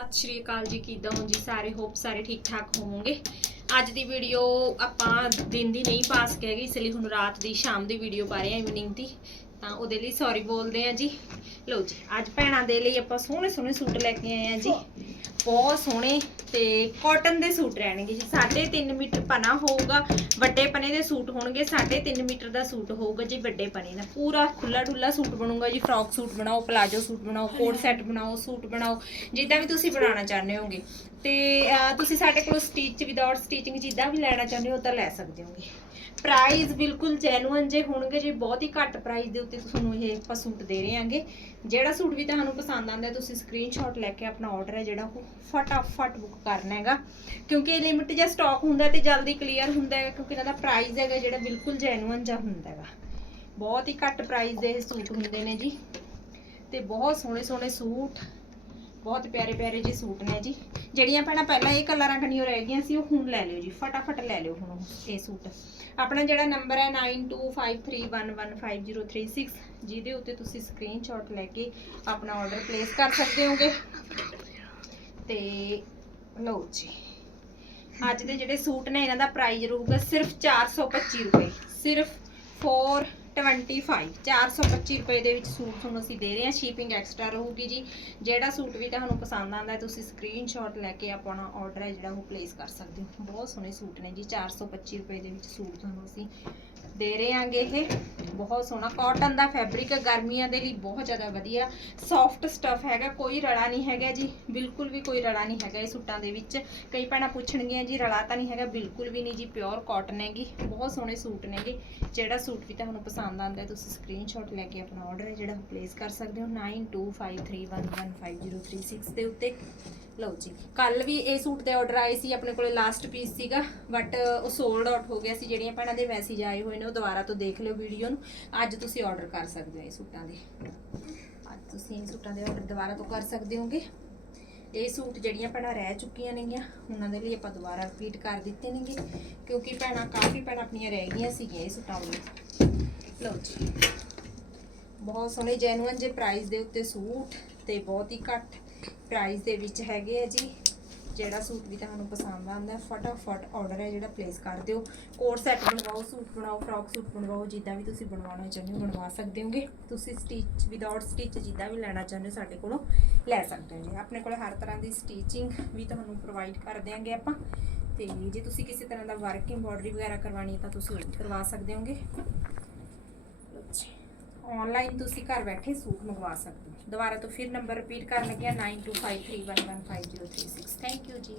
ਸਤਿ ਸ਼੍ਰੀ ਅਕਾਲ ਜੀ, ਕਿਦਾਂ ਹੋ ਜੀ? ਸਾਰੇ ਹੋਪ ਸਾਰੇ ਠੀਕ ਠਾਕ ਹੋਵੋਗੇ। ਅੱਜ ਦੀ ਵੀਡੀਓ ਆਪਾਂ ਦਿਨ ਦੀ ਨਹੀਂ ਪਾਸ ਕਰਾਂਗੇ ਇਸ ਲਈ ਹੁਣ ਰਾਤ ਦੀ, ਸ਼ਾਮ ਦੀ ਵੀਡੀਓ ਪਾ ਰਹੇ ਹਾਂ ਇਵਨਿੰਗ ਦੀ। ਤਾਂ ਉਹਦੇ ਲਈ ਸੌਰੀ ਬੋਲਦੇ ਆ ਜੀ। ਲਓ ਜੀ, ਅੱਜ ਭੈਣਾਂ ਦੇ ਲਈ ਆਪਾਂ ਸੋਹਣੇ ਸੋਹਣੇ ਸੂਟ ਲੈ ਕੇ ਆਏ ਆ ਜੀ। ਬਹੁਤ ਸੋਹਣੇ ਤੇ ਕਾਟਨ ਦੇ ਸੂਟ ਰਹਿਣਗੇ ਜੀ। 3.5 ਮੀਟਰ ਪਨਾ ਹੋਊਗਾ, ਵੱਡੇ ਪਨੇ ਦੇ ਸੂਟ ਹੋਣਗੇ 3.5 ਮੀਟਰ ਦਾ ਸੂਟ ਹੋਊਗਾ ਜੀ ਵੱਡੇ ਪਨੇ ਦਾ। ਪੂਰਾ ਖੁੱਲਾ ਡੁੱਲਾ ਸੂਟ ਬਣੂਗਾ ਜੀ ਫਰੌਕ ਸੂਟ ਬਣਾਓ ਪਲਾਜੋ ਸੂਟ ਬਣਾਓ ਕੋਟ ਸੈੱਟ ਬਣਾਓ, ਸੂਟ ਬਣਾਓ, ਜਿੱਦਾਂ ਵੀ ਤੁਸੀਂ ਬਣਾਉਣਾ ਚਾਹੁੰਦੇ ਹੋਗੇ। ਤੇ ਤੁਸੀਂ ਸਾਡੇ ਕੋਲ ਸਟਿਚ ਵਿਦਆਊਟ ਸਟਿਚਿੰਗ ਜਿੱਦਾਂ ਵੀ ਲੈਣਾ ਚਾਹੁੰਦੇ ਹੋ ਤਾਂ ਲੈ ਸਕਦੇ ਹੋਗੇ। ਪ੍ਰਾਈਸ ਬਿਲਕੁਲ ਜੈਨੂਅਨ ਜੇ ਹੋਣਗੇ ਜੀ, ਬਹੁਤ ਹੀ ਘੱਟ ਪ੍ਰਾਈਸ ਦੇ ਉੱਤੇ ਤੁਹਾਨੂੰ ਇਹ ਆਪਾਂ ਸੂਟ ਦੇ ਰਹੇ ਹਾਂਗੇ ਜਿਹੜਾ ਸੂਟ ਵੀ ਤੁਹਾਨੂੰ ਪਸੰਦ ਆਉਂਦਾ, ਤੁਸੀਂ ਸਕਰੀਨਸ਼ਾਟ ਲੈ ਕੇ ਆਪਣਾ ਆਰਡਰ ਹੈ ਜਿਹੜਾ ਉਹ ਫਟਾਫਟ ਬੁੱਕ ਕਰਨਾ ਹੈਗਾ। ਕਿਉਂਕਿ ਇਹ ਲਿਮਿਟ ਜਾਂ ਸਟਾਕ ਹੁੰਦਾ ਤੇ ਜਲਦੀ ਕਲੀਅਰ ਹੁੰਦਾ ਹੈ ਕਿਉਂਕਿ ਇਹਨਾਂ ਦਾ ਪ੍ਰਾਈਸ ਹੈਗਾ ਜਿਹੜਾ ਬਿਲਕੁਲ ਜੈਨੂਅਨ ਜਿਹਾ ਹੁੰਦਾ ਹੈਗਾ। ਬਹੁਤ ਹੀ ਘੱਟ ਪ੍ਰਾਈਸ ਦੇ ਇਹ ਸੂਟ ਹੁੰਦੇ ਨੇ ਜੀ। ਤੇ ਬਹੁਤ ਸੋਹਣੇ ਸੋਹਣੇ ਸੂਟ, ਬਹੁਤ ਪਿਆਰੇ ਪਿਆਰੇ ਜੀ ਸੂਟ ਨੇ ਜੀ। ਜਿਹੜੀਆਂ ਭੈਣਾਂ ਪਹਿਲਾਂ ਇਹ ਕਲਰਾਂ ਕਨੀਓ ਰਹਿ ਗਈਆਂ ਸੀ, ਉਹ ਹੁਣ ਲੈ ਲਿਓ ਜੀ, ਫਟਾਫਟ ਲੈ ਲਿਓ ਹੁਣ ਉਹ ਇਹ ਸੂਟ। ਆਪਣਾ ਜਿਹੜਾ ਨੰਬਰ ਹੈ 9253115036 ਜਿਹਦੇ ਉੱਤੇ ਤੁਸੀਂ ਸਕਰੀਨਸ਼ਾਟ ਲੈ ਕੇ ਆਪਣਾ ਆਰਡਰ ਪਲੇਸ ਕਰ ਸਕਦੇ ਹੋਗੇ। ਤੇ ਲਓ ਜੀ। ਅੱਜ ਦੇ ਜਿਹੜੇ ਸੂਟ ਨੇ, ਇਹਨਾਂ ਦਾ ਪ੍ਰਾਈਸ ਰਹੂਗਾ ਸਿਰਫ 425 ਰੁਪਏ। ਸਿਰਫ 425 425 ਰੁਪਏ ਦੇ ਵਿੱਚ ਸੂਟ ਤੁਹਾਨੂੰ ਅਸੀਂ ਦੇ ਰਹੇ ਹਾਂ। ਸ਼ਿਪਿੰਗ ਐਕਸਟਰਾ ਰਹੂਗੀ ਜੀ। ਜਿਹੜਾ ਸੂਟ ਵੀ ਤੁਹਾਨੂੰ ਪਸੰਦ ਆਉਂਦਾ ਤੁਸੀਂ ਸਕਰੀਨਸ਼ਾਟ ਲੈ ਕੇ ਆਪਣਾ ਆਰਡਰ ਹੈ ਜਿਹੜਾ ਉਹ ਪਲੇਸ ਕਰ ਸਕਦੇ ਹੋ। ਬਹੁਤ ਸੋਹਣੇ ਸੂਟ ਨੇ ਜੀ। 425 ਰੁਪਏ ਦੇ ਵਿੱਚ ਸੂਟ ਤੁਹਾਨੂੰ ਅਸੀਂ ਦੇ ਰਹੇ ਹਾਂਗੇ ਇਹ। ਬਹੁਤ ਸੋਹਣਾ ਕਾਟਨ ਦਾ ਫੈਬਰਿਕ ਗਰਮੀਆਂ ਦੇ ਲਈ ਬਹੁਤ ਜ਼ਿਆਦਾ ਵਧੀਆ ਸੌਫਟ ਸਟਫ ਹੈਗਾ ਕੋਈ ਰਲਾ ਨਹੀਂ ਹੈਗਾ ਜੀ ਬਿਲਕੁਲ ਵੀ ਕੋਈ ਰਲਾ ਨਹੀਂ ਹੈਗਾ ਇਹ ਸੂਟਾਂ ਦੇ ਵਿੱਚ ਕਈ ਭੈਣਾਂ ਪੁੱਛਣਗੀਆਂ ਜੀ ਰਲਾ ਤਾਂ ਨਹੀਂ ਹੈਗਾ ਬਿਲਕੁਲ ਵੀ ਨਹੀਂ ਜੀ ਪਿਓਰ ਕਾਟਨ ਹੈਗੀ ਬਹੁਤ ਸੋਹਣੇ ਸੂਟ ਨੇਗੇ ਜਿਹੜਾ ਸੂਟ ਵੀ ਤੁਹਾਨੂੰ ਪਸੰਦ ਆਉਂਦਾ ਤੁਸੀਂ ਸਕਰੀਨਸ਼ਾਟ ਲੈ ਕੇ ਆਪਣਾ ਆਰਡਰ ਹੈ ਜਿਹੜਾ ਪਲੇਸ ਕਰ ਸਕਦੇ ਹੋ 9253115036 ਦੇ ਉੱਤੇ ਲਓ ਜੀ। ਕੱਲ ਵੀ ਇਹ ਸੂਟ ਦੇ ਆਰਡਰ ਆਏ ਸੀ, ਆਪਣੇ ਕੋਲੇ ਲਾਸਟ ਪੀਸ ਸੀਗਾ ਬਟ ਉਹ ਸੋਲਡ ਆਊਟ ਹੋ ਗਿਆ ਸੀ, ਜਿਹੜੀਆਂ ਭੈਣਾਂ ਦੇ ਮੈਸੇਜ ਆਏ ਹੋਏ ਨੇ, ਉਹ ਦੁਬਾਰਾ ਤੋਂ ਦੇਖ ਲਿਓ ਵੀਡੀਓ ਨੂੰ। ਅੱਜ ਤੁਸੀਂ ਆਰਡਰ ਕਰ ਸਕਦੇ ਹੋ ਇਹ ਸੂਟਾਂ ਦੇ। ਅੱਜ ਤੁਸੀਂ ਇਹ ਸੂਟਾਂ ਦੇ ਆਰਡਰ ਦੁਬਾਰਾ ਤੋਂ ਕਰ ਸਕਦੇ ਹੋਗੇ। ਇਹ ਸੂਟ ਜਿਹੜੀਆਂ ਭੈਣਾਂ ਰਹਿ ਚੁੱਕੀਆਂ ਨੇਗੀਆਂ, ਉਹਨਾਂ ਦੇ ਲਈ ਆਪਾਂ ਦੁਬਾਰਾ ਰਿਪੀਟ ਕਰ ਦਿੱਤੇ ਨੇਗੇ, ਕਿਉਂਕਿ ਭੈਣਾਂ, ਕਾਫੀ ਭੈਣਾਂ ਆਪਣੀਆਂ ਰਹਿ ਗਈਆਂ ਸੀਗੀਆਂ ਇਹ ਸੂਟਾਂ ਵੱਲੋਂ। ਲਓ ਜੀ। ਬਹੁਤ ਸੋਹਣੇ ਜੈਨੂਅਨ ਜੇ ਪ੍ਰਾਈਸ ਦੇ ਉੱਤੇ ਸੂਟ ਤੇ ਬਹੁਤ ਹੀ ਘੱਟ ਪ੍ਰਾਈਸ ਦੇ ਵਿੱਚ ਹੈਗੇ ਆ ਜੀ। ਜਿਹੜਾ ਸੂਟ ਵੀ ਤੁਹਾਨੂੰ ਪਸੰਦ ਆਉਂਦਾ, ਫਟਾਫਟ ਆਰਡਰ ਹੈ ਜਿਹੜਾ ਪਲੇਸ ਕਰ ਦਿਓ। ਕੋਟ ਸੈੱਟ ਬਣਵਾਓ, ਸੂਟ ਬਣਾਓ ਫਰੌਕ ਸੂਟ ਬਣਵਾਓ, ਜਿੱਦਾਂ ਵੀ ਤੁਸੀਂ ਬਣਵਾਉਣਾ ਚਾਹੁੰਦੇ ਹੋ ਬਣਵਾ ਸਕਦੇ ਹੋਗੇ। ਤੁਸੀਂ ਸਟਿਚ ਵਿਦਆਊਟ ਸਟਿਚ ਜਿੱਦਾਂ ਵੀ ਲੈਣਾ ਚਾਹੁੰਦੇ ਹੋ ਸਾਡੇ ਕੋਲੋਂ ਲੈ ਸਕਦੇ ਹੋ ਜੀ। ਆਪਣੇ ਕੋਲ ਹਰ ਤਰ੍ਹਾਂ ਦੀ ਸਟੀਚਿੰਗ ਵੀ ਤੁਹਾਨੂੰ ਪ੍ਰੋਵਾਈਡ ਕਰ ਦਿਆਂਗੇ ਆਪਾਂ। ਤੇ ਜੇ ਤੁਸੀਂ ਕਿਸੇ ਤਰ੍ਹਾਂ ਦਾ ਵਰਕ ਐਮਬ੍ਰੋਇਡਰੀ ਵਗੈਰਾ ਕਰਵਾਉਣੀ ਹੈ ਤਾਂ ਤੁਸੀਂ ਉਹ ਕਰਵਾ ਸਕਦੇ ਹੋਗੇ। ਆਨਲਾਈਨ ਤੁਸੀਂ ਘਰ ਬੈਠੇ ਸੂਟ ਮੰਗਵਾ ਸਕਦੇ ਹੋ। ਦੁਬਾਰਾ ਤੋਂ ਫਿਰ ਨੰਬਰ ਰਿਪੀਟ ਕਰਨ ਲੱਗਿਆ 9253115036 ਥੈਂਕ ਯੂ ਜੀ।